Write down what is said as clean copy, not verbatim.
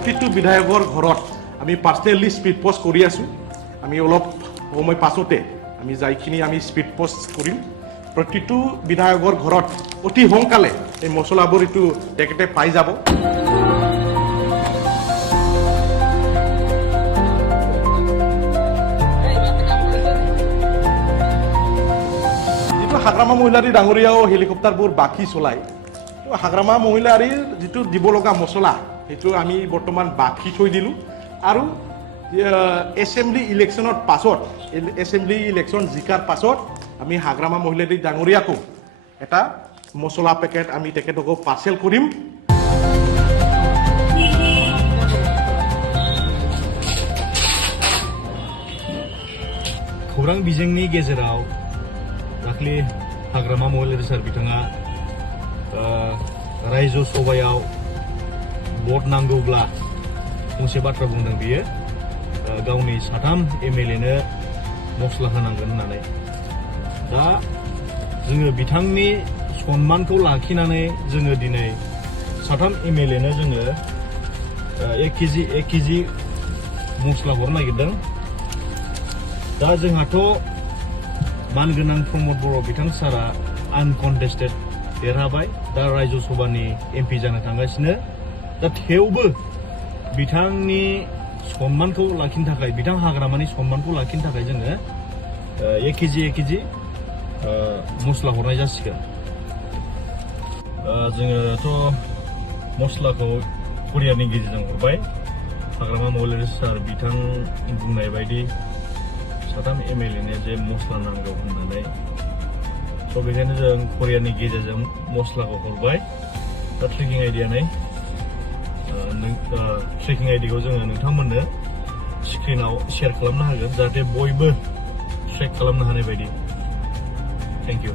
প্ৰতিটো বিধায়কৰ ঘৰত আমি পাৰ্চনেলি স্পীড পোষ্ট কৰি আছোঁ আমি অলপ সময় পাছতে আমি যাইখিনি আমি স্পীড পোষ্ট কৰিম প্ৰতিটো বিধায়কৰ ঘৰত অতি সোনকালে এই মছলাবোৰ এইটো তেখেতে পাই যাব হাগ্ৰামা মহিলাৰী ডাঙৰীয়াও হেলিকপ্টাৰবোৰ বাকি চলায় হাগ্ৰামা মহিলাৰীৰ যিটো দিব লগা মছলা সেইটো আমি বৰ্তমান বাকি থৈ দিলোঁ আৰু এছেম্বলি ইলেকশ্যনৰ পাছত এছেম্বলি ইলেকশ্যন জিকাৰ পাছত আমি হাগ্ৰামা মহিলাৰী ডাঙৰীয়াকো এটা মছলা পেকেট আমি তেখেতকো পাৰ্চেল কৰিম खौरां बिजोंनि गेजेराव दाख्लि हाग्रामा महिलारी सार बिथाङा रायजो सभायाव भट नांगौब्ला फंसे बाथ्रा बुंदों बियो गावनि साथाम एमएलएनो मस्ला होनांगोन होननानै दा जोङो बिथांनि सन्मानखौ लाखिनानै जोङो दिनै साथाम एमएलएनो जोङो 1 केजि मस्ला हरनो नागिरदों दा जोंहाथ' मानगोनां प्रमद बर' बिथां सारा आनकन्टेस्टेड देरहाबाय दा रायजो सभानि एमपि जानो थांगासिनो दा थेवबो बिथांनि सन्मानखौ लाखिनो थाखाय बिथां हाग्रामानि सन्मानखौ लाखिनो थाखाय जोङो 1 केजि मस्ला हरनाय जासिगोन जोङोथ' मस्लाखौ कुरियारनि गेजेरजों हरबाय हाग्रामा महिलारी सार बिथां बुंनाय बायदि साथाम एमएलएनो जे मस्ला नांगौ होननानै स' बेखायनो जों कुरियारनि गेजेरजों मस्लाखौ हरबाय दा ट्रेकिं आइडियानै ट्रेकिं आइडिखौ जोङो नोंथांमोननो स्क्रिनाव शेयार खालामनो हागोन जाहाथे बयबो ट्रेक खालामनो हानाय बायदि थेंक इउ